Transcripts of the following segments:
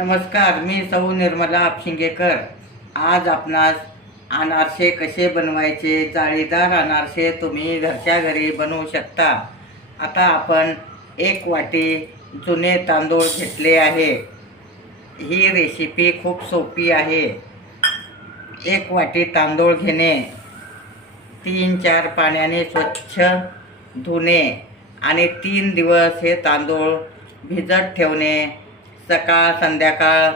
नमस्कार, मी सौ निर्मला आपशिंगेकर। आज आपणास अनारसे कसे बनवायचे, जाळीदार अनारसे तुम्ही घरच्या घरी बनवू शकता। आता आपण 1 वाटी जुने तांदूळ घेतले आहे। ही रेसिपी खूप सोपी आहे। 1 वाटी तांदूळ घेणे, 3-4 पाण्याने स्वच्छ धुणे आणि 3 दिवस हे तांदूळ भिजत ठेवणे। सकाळ संध्याकाळ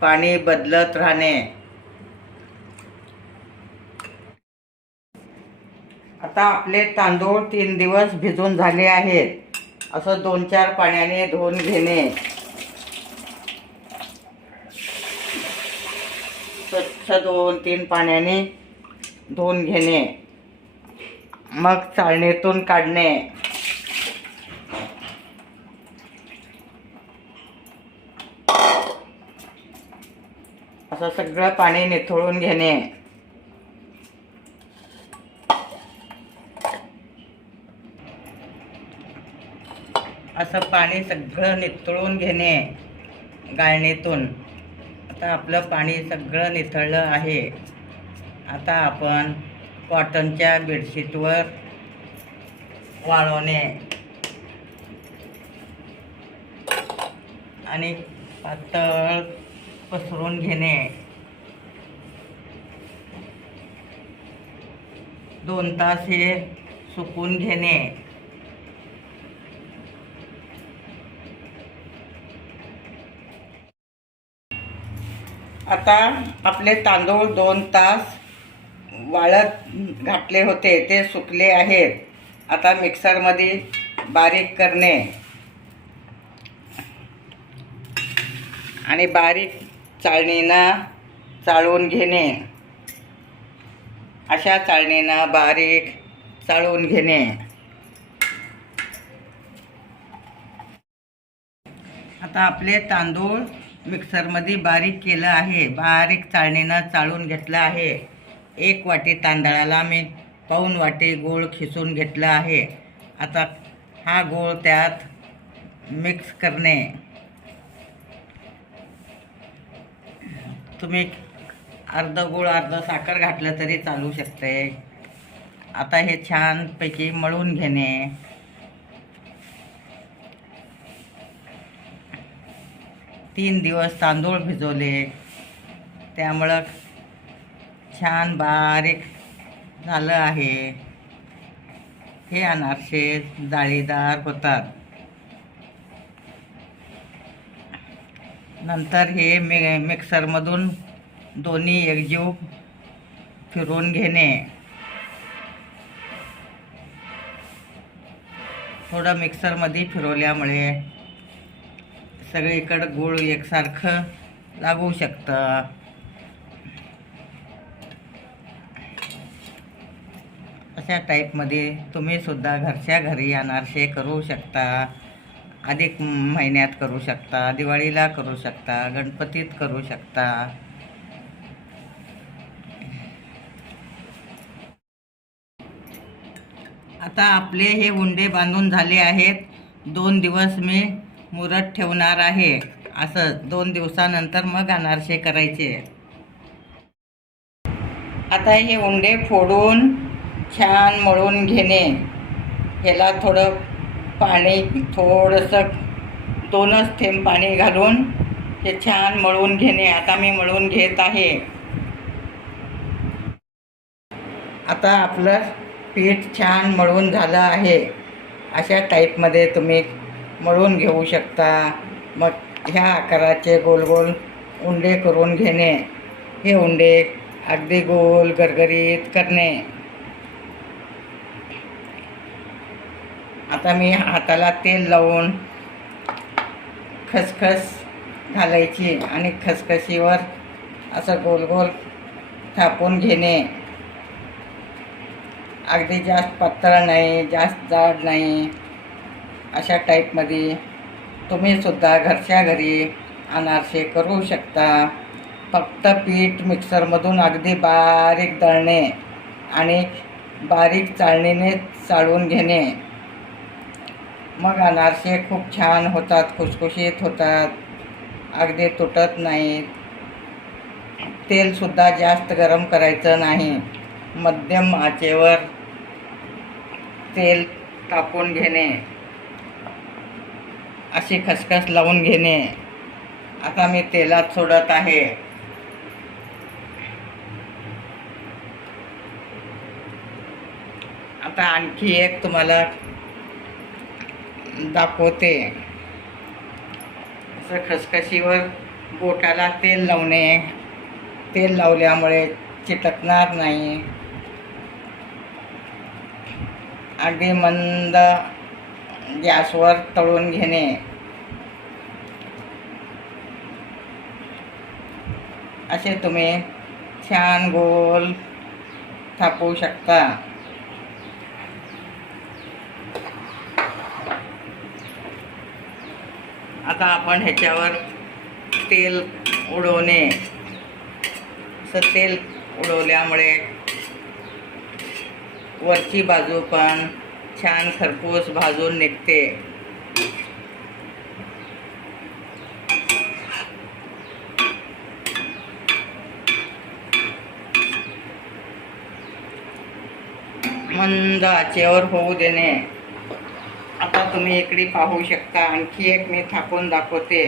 पाणी बदलत राहणे। आता आपले तांदूळ 3 दिवस भिजून झाले आहेत। असं 2-4 पाण्याने धुवून घेणे। स्वच्छ 2-3 पाण्याने धुवून घेणे, मग चाळणीतून काढणे। असं सगळं पाणी निथळून घेणे। असं पाणी सगळं निथळून घेणे गाळणीतून। आता आपलं पाणी सगळं निथळलं आहे। आता आपण कॉटनच्या बेडशीटवर वाळवणे आणि पातळ पसरून घेणे। 2 तास हे सुकून घेणे। आता आपले तांदूळ 2 तास वाळत घातले होते, ते सुकले आहेत। आता मिक्सरमध्ये बारीक करणे आणि बारीक चाळणीनं चाळून घेणे। अशा चाळणीनं बारीक चाळून घेणे। आता आपले तांदूळ मिक्सरमध्ये बारीक केलं आहे, बारीक चाळणीनं चाळून घेतलं आहे। 1 वाटी तांदळाला मी पाऊण वाटी गूळ खिसून घेतला आहे। आता हा गूळ त्यात मिक्स करणे। तुम्ही अर्ध गूळ अर्ध साखर घातलं तरी चालू शकते। आता हे छानपैकी मळून घेणे। तीन दिवस तांदूळ भिजवले, त्यामुळं छान बारीक झालं आहे। हे अनारसे जाळीदार होतात। नंतर हे मिक्सरमधून दोन्ही एकजीव फिरवून घेणे। थोडं मिक्सरमध्ये फिरवल्यामुळे सगळीकडं गूळ एकसारखं लागू शकतं। अशा टाईपमध्ये तुम्ही सुद्धा घरच्या घरी अनारसे करू शकता। अधिक महिन्यात करू शकता, दिवाळीला करू शकता, गणपतीत करू शकता। आता आपले हे उंडे बांधून झाले आहेत। 2 दिवस मी मुरत ठेवणार आहे। असं 2 दिवसानंतर मग अनारसे करायचे। आता हे उंडे फोडून छान मळून घेणे। ह्याला थोडं पाणी, थोडंसं 2च थेंब पाणी घालून हे छान मळून घेणे। आता मी मळून घेत आहे। आता आपलं पीठ छान मळून झालं आहे। अशा टाईपमध्ये तुम्ही मळून घेऊ शकता। मग ह्या आकाराचे गोल गोल उंडे करून घेणे। हे उंडे अगदी गोल गरगरीत करणे। आता मी हाताला तेल लावून खसखस घालायची आणि खसखशीवर असं गोल गोल थापून घेणे। अगदी जास्त पातळ नाही, जास्त जाड नाही। अशा टाईपमध्ये तुम्ही सुद्धा घरच्या घरी अनारसे करू शकता। फक्त पीठ मिक्सरमधून अगदी बारीक दळणे आणि बारीक चाळणीने चाळून घेणे। मग अनारसे खूप छान होतात, खुसखुशीत होतात। अगदी तुटत नाहीत. तेलसुद्धा जास्त गरम करायचं नाही. मध्यम आचेवर तेल टाकून घेणे, अशी खसखस लावून घेणे. आता मी तेलात सोडत आहे. आता आणखी एक तुम्हाला दाखवते. असं खसखशीवर बोटाला तेल लावणे. तेल लावल्यामुळे चिटकणार नाही. अगदी मंद गॅसवर तळून घेणे. असे तुम्ही छान गोल थापू शकता. आता आपण ह्याच्यावर तेल उडवणे. असं तेल उडवल्यामुळे वरची बाजू पण छान खरपूस भाजून निघते. मंद आचेवर होऊ देणे. आता तुम्ही इकडे पाहू शकता. आणखी एक मी थापून दाखवते.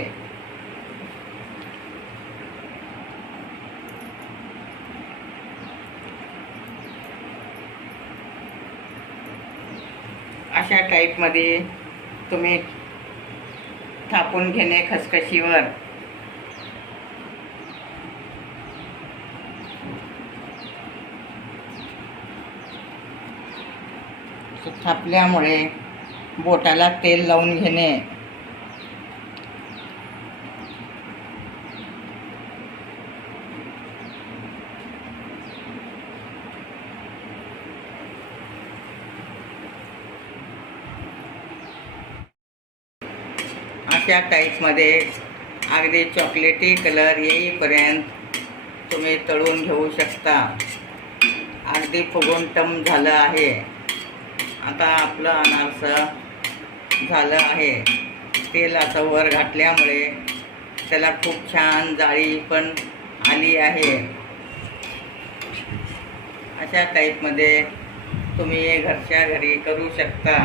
अशा टाईपमध्ये तुम्ही थापून घेणे खसखशीवर. थापल्यामुळे बोटाला तेल लावून घेणे. अशा टाईपमध्ये अगदी चॉकलेटी कलर येईपर्यंत तुम्ही तळून घेऊ शकता. अगदी फुगून टम झालं आहे. आता आपलं अनारसं झालं आहे. तेल आता वर घातल्यामुळे त्याला खूप छान जाळी पण आली आहे. अशा टाईपमध्ये तुम्ही घरच्या घरी करू शकता.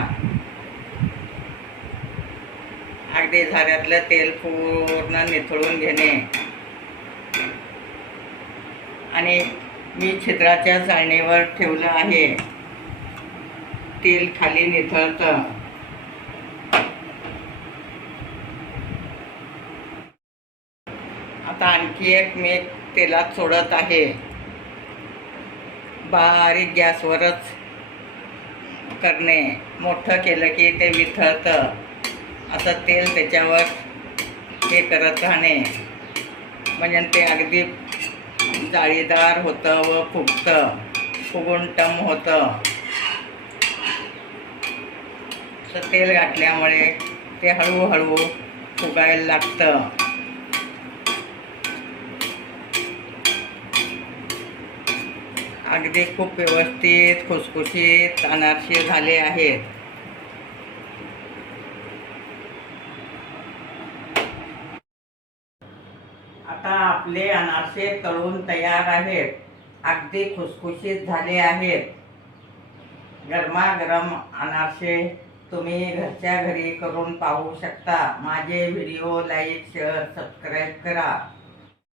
अगदी झाऱ्यातलं तेल पूर्ण निथळून घेणे. आणि मी छिद्राच्या चाळणीवर ठेवलं आहे. तेल खाली निथळतं. आता आणखी एक मी तेलात सोडत आहे. बारीक गॅसवरच करणे. मोठं केलं की ते विथळतं. असं तेल त्याच्यावर हे करत राहणे. म्हणजे ते अगदी जाळीदार होतं व फुगतं. फुगून टम होतं. असं तेल घातल्यामुळे ते हळूहळू फुगायला लागतं. अगदी खूप व्यवस्थित खुसखुशीत अनारसे झाले आहेत. आता आपले अनारसे तळून तयार आहेत. अगदी खुसखुशीत झाले आहेत. गरमागरम अनारसे तुम्ही घरच्या घरी करून पाहू शकता. माझे व्हिडिओ लाईक, शेअर, सबस्क्राईब करा.